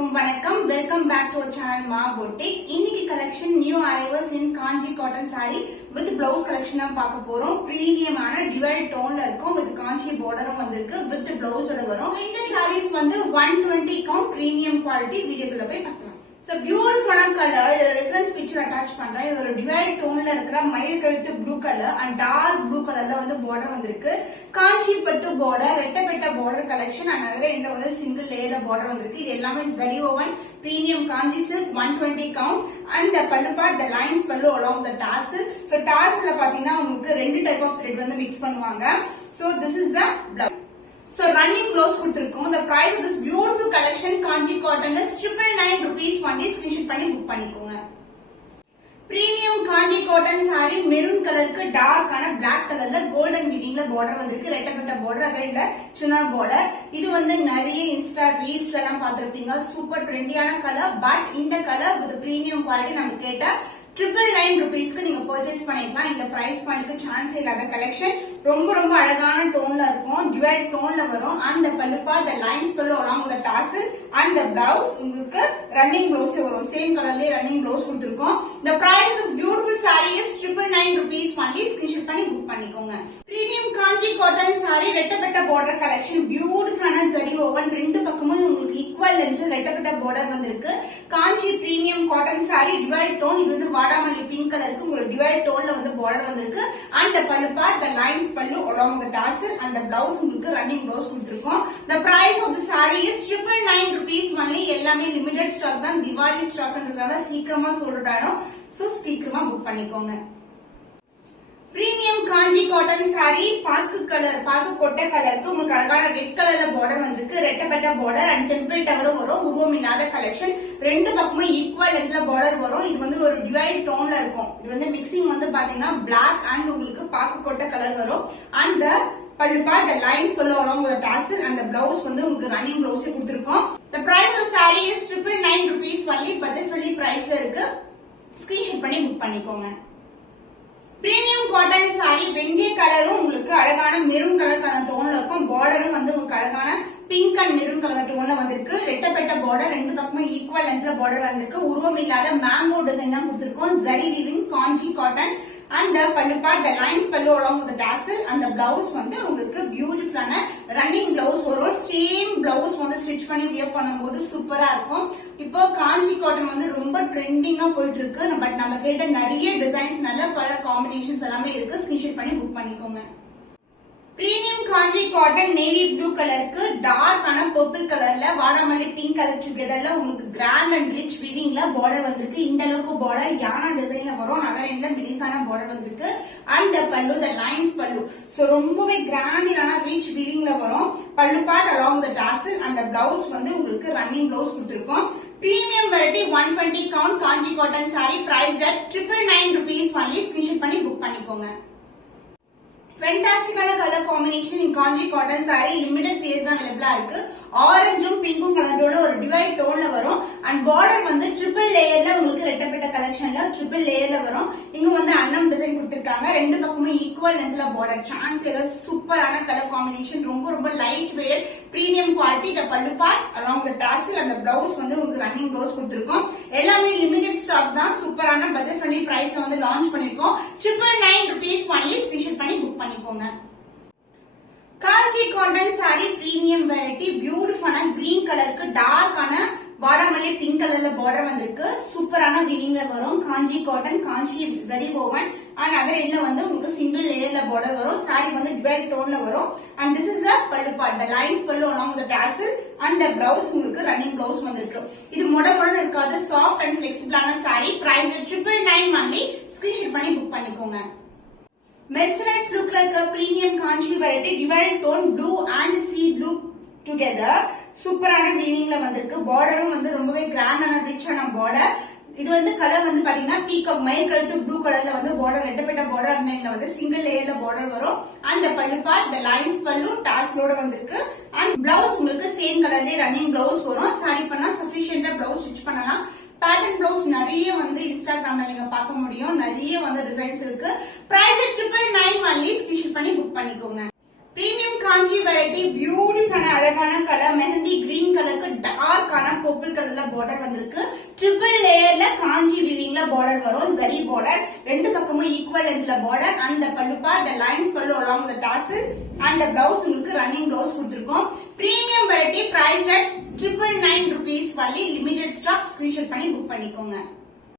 அனைவருக்கும் வணக்கம். Welcome back to our channel Maa boutique. இன்னைக்கு collection new arrivals in Kanchi cotton saree with blouse collection தான் பார்க்க போறோம். பிரீமியமான டிவைட் டோன்ல இருக்கும், வித் காஞ்சி பார்டரும் வந்திருக்கு, வித் பிளவுஸோட வரும். இந்த sarees வந்து 120 கவுண்ட் பிரீமியம் குவாலிட்டி. வீடியோக்குள்ள போய் பார்க்கலாம். So beautiful color, reference picture attach பண்றேன். இது ஒரு டிவைட் டோன்ல இருக்கிற மயில் கழுத்து blue colour and dark blue கலர்ல வந்து பார்டர் வந்திருக்கு. காஞ்சி பட்டு பார்டர், ரெட்டப்பட்ட பார்டர் கலெக்ஷன் அண்ட் அதுல இந்த வந்து சிங்கிள் லேயர்ல பார்டர் வந்திருக்கு. இது எல்லாமே zari woven premium Kanchi silk 120 count and the பல்லு part the lines பல்லு along the tassel. So tasselல பாத்தீங்கன்னா உங்களுக்கு ரெண்டு டைப் ஆஃப் thread வந்து mix பண்ணுவாங்க. So this is the blouse. So running blouse கொடுத்திருக்கோம். The price of this beautiful collection Kanji cotton is 999 rupees only. Screenshot பண்ணி book பண்ணிக்கோங்க. Premium Kanji cotton saree maroon கலருக்கு டார்க்கான black கலர்ல golden வீவிங்ல border வந்திருக்கு. ரெட்டப்பட்ட border, அகைன்ல சின்ன border. இது வந்து நிறைய இன்ஸ்டா ரீல்ஸ்ல எல்லாம் பார்த்திருப்பீங்க. சூப்பர் ட்ரெண்டியான கலர். பட் இந்த கலர் வித் பிரீமியம் குவாலிட்டி நம்ம கேட்ட 999 rupeesக்கு நீங்க பர்ச்சேஸ் பண்ணிக்கலாம். இந்த பிரைஸ் பாயிண்ட்க்கு சான்ஸ் இல்லாத கலெக்ஷன். ரொம்ப அழகான டோன்ல இருக்கும், டிவைட் டோன்ல வரும். அந்த பல்லு part the lines பல்லு along with the tassel and the blouse உங்களுக்கு ரன்னிங் blouse வரும். சேம் கலர்லயே ரன்னிங் blouse கொடுத்திருக்கோம். The price of this beautiful saree is 999 rupees only. Screenshot பண்ணி புக் பண்ணிக்கோங்க. பிரீமியம் காஞ்சி காட்டன் saree ரெட்டப்பட்ட border கலெக்ஷன். பியூட்டிஃபுல்லான zari oven, ரெண்டு பக்கமும் உங்களுக்கு ஈக்குவல் லென்த்ல ரெட்டப்பட்ட border வந்திருக்கு. Kanchi premium cotton saree divide tone. இது வந்து வாடாமல்லி பிங்க் கலருக்கு உங்களுக்கு டிவைட் டோன்ல வந்து border வந்திருக்கு. And the பல்லு part the lines பல்லு along the tassel and the blouse உங்களுக்கு ரன்னிங் blouse கொடுத்திருக்கோம். The price of the saree is 999 rupees only. எல்லாமே லிமிடெட் ஸ்டாக் தான், திவாலி ஸ்டாக்ன்றதால சீக்கிரமா சோல்ட் ஆயிடும். சோ சீக்கிரமா புக் பண்ணிக்கோங்க. பிரீமியம் காஞ்சி காட்டன் saree பாக்கு கலர், பாக்கு கொட்டை கலருக்கு உங்களுக்கு அழகான ரெட் கலர்ல பார்டர் வந்திருக்கு. ரெட்டப்பட்ட பார்டர் அண்ட் டெம்பிள் டவரும் வரும். உருவம் இல்லாத கலெக்ஷன். ரெண்டு பக்கமும் ஈக்குவல் லென்த்ல பார்டர் வரும். இது வந்து ஒரு டிவைட் டோன்ல இருக்கும். இது வந்து மிக்சிங் வந்து பாத்தீங்கன்னா பிளாக் அண்ட் உங்களுக்கு பாக்கு கொட்டை கலர் வரும். அண்ட் பல்லு part the lines follow along with the tassel and the blouse வந்து உங்களுக்கு ரன்னிங் blouse கொடுத்திருக்கோம். The price of saree is 999 rupees only. budget friendly priceல இருக்கு. ஸ்கிரீன்ஷாட் பண்ணி புக் பண்ணிக்கோங்க. பிரீமியம் காட்டன் saree வெந்தய கலரும் உங்களுக்கு அழகான மெரூன் கலர் டோன்ல இருக்கும். பார்டரும் வந்து உங்களுக்கு அழகான பிங்க் அண்ட் மெரூன் கலர் டோன்ல வந்திருக்கு. ரெட்டப்பட்ட பார்டர், ரெண்டு பக்கமும் ஈக்குவல் லென்த்ல பார்டர் வந்திருக்கு. உருவம் இல்லாத மேங்கோ டிசைன் தான் கொடுத்திருக்கோம். Zari weaving Kanchi cotton and the பல்லு part the lines பல்லு along with the tassel and the blouse வந்து உங்களுக்கு பியூட்டிஃபுல்லான ரன்னிங் blouse வரும். சேம் blouse வந்து ஸ்டிச் பண்ணி வியர் பண்ணும்போது சூப்பரா இருக்கும். இப்போ காஞ்சி காட்டன் வந்து ரொம்ப ட்ரெண்டிங்கா போயிட்டு இருக்கு. பட் நம்ம கிட்ட நிறைய டிசைன்ஸ், நல்ல கலர் காம்பினேஷன்ஸ் எல்லாமே இருக்கு. ஸ்கிரீன்ஷாட் பண்ணி புக் பண்ணிக்கோங்க. பிரீமியம் காஞ்சி காட்டன் நேவி ப்ளூ கலருக்கு டார்க்கான பர்பிள் கலர்ல வாடாமல்லி பிங்க் கலர் டுகெதர்ல உங்களுக்கு கிராண்ட் அண்ட் ரிச் வீவிங்ல பார்டர் வந்திருக்கு. இந்த அளவுக்கு பார்டர் யானா டிசைன்ல வரும். நகரண்ட்ல மிடிசான பார்டர் வந்திருக்கு. அண்ட் பல்லு the lines பல்லு. சோ ரொம்பவே கிராண்டான ரிச் வீவிங்ல வரும். பல்லு part along with the tassel and the blouse வந்து உங்களுக்கு ரன்னிங் blouse கொடுத்திருக்கோம். Premium variety 120 count Kanchi cotton saree priced at 999 rupees only. Screenshot பண்ணி புக் பண்ணிக்கோங்க. ஃபேண்டாஸ்டிக்கான கலர் காம்பினேஷன் இன் Kanchi cotton saree limited piece தான் அவைலபிளா இருக்கு. ஆரஞ்சும் பிங்கும் கலரோட ஒரு டிவைட் டோன்ல வரும். அண்ட் பார்டர் வந்து ட்ரிபிள் லேயர்ல உங்களுக்கு ரெட்டப்பட்ட கலெக்ஷன்ல ட்ரிபிள் லேயர்ல வரும். இங்க வந்து அன்னம் டிசைன் கொடுத்திருக்காங்க. ரெண்டு பக்கமும் ஈக்குவல் லென்த்ல பார்டர். சான்ஸ் சூப்பரான கலர் காம்பினேஷன். ரொம்ப light weight premium quality. the பல்லு part along the tassel and the blouse வந்து உங்களுக்கு ரன்னிங் blouse கொடுத்திருக்கோம். எல்லாமே லிமிடெட் ஸ்டாக் தான். சூப்பரான பட்ஜெட் ஃப்ரெண்ட்லி பிரைஸ்ல வந்து லான்ச் பண்ணிருக்கோம். 999 rupees only. ஸ்கிரீன்ஷாட் பண்ணி புக் பண்ணிக்கோங்க. காஞ்சி காட்டன் saree பிரீமியம் வெரைட்டி பியூட்டிஃபுல்லான கிரீன் கலருக்கு டார்க்கான வாடாமல்லி பிங்க் கலர்ல பார்டர் வந்திருக்கு. சூப்பரான வீவிங்ல வரும். Kanchi cotton, Kanchi zari woven and other எண்ட்ல வந்து உங்களுக்கு சிங்கிள் லேயர்ல பார்டர் வரும். saree வந்து டிவைட் டோன்ல வரும். அண்ட் திஸ் இஸ் the பல்லு part the lines பல்லு along with the tassel and the blouse உங்களுக்கு ரன்னிங் blouse வந்திருக்கு. இது மொடமொடன்னு இருக்காது. சாஃப்ட் அண்ட் ஃபிளெக்சிபிளான saree price 999 only. ஸ்கிரீன்ஷாட் பண்ணி புக் பண்ணிக்கோங்க. Mercerized look like a premium Kanchi variety, divided tone blue and sea blue together. சூப்பரான வீவிங்ல வந்திருக்கு. பார்டரும் வந்து ரொம்பவே கிராண்டான ரிச்சான பார்டர். இது வந்து கலர் வந்து பாத்தீங்கன்னா பீகாக் மயில் கழுத்து ப்ளூ கலர்ல வந்து பார்டர், ரெட்டப்பட்ட பார்டர் அண்ட்ல வந்து சிங்கிள் லேயர்ல பார்டர் வரும். அந்த பல்லு part the lines பல்லு டாஸ்லோட வந்திருக்கு. அண்ட் பிளவுஸ் உங்களுக்கு சேம் கலர்லயே ரன்னிங் பிளவுஸ் வரும். சாரி பண்ணா சஃபிஷியன்ட்டா பிளவுஸ் ஸ்டிச் பண்ணலாம். பேட்டர்ன் பிளவுஸ் நிறைய வந்து இன்ஸ்டாகிராம்ல நீங்க பார்க்க முடியும். நிறைய வந்து டிசைன்ஸ் இருக்கு. Price 999 only. ஸ்கிரீன்ஷாட் பண்ணி புக் பண்ணிக்கோங்க. பிரீமியம் காஞ்சி வெரைட்டி பியூட்டிஃபுல்லான அழகான கலர் மெஹந்தி கிரீன் கலருக்கு டார்க்கான பர்பிள் கலர்ல பார்டர் வந்திருக்கு. ட்ரிபிள் லேயர்ல காஞ்சி வீவிங்ல பார்டர் வரும், ஜரி பார்டர். ரெண்டு பக்கமும் ஈக்குவல் லென்த்ல பார்டர். அந்த பல்லுப்பா the lines பல்லு along the tassel and the blouse உங்களுக்கு ரன்னிங் blouse கொடுத்திருக்கோம். Premium variety, price at 999 rupees only. Limited stock. Screenshot பண்ணி புக் பண்ணிக்கோங்க.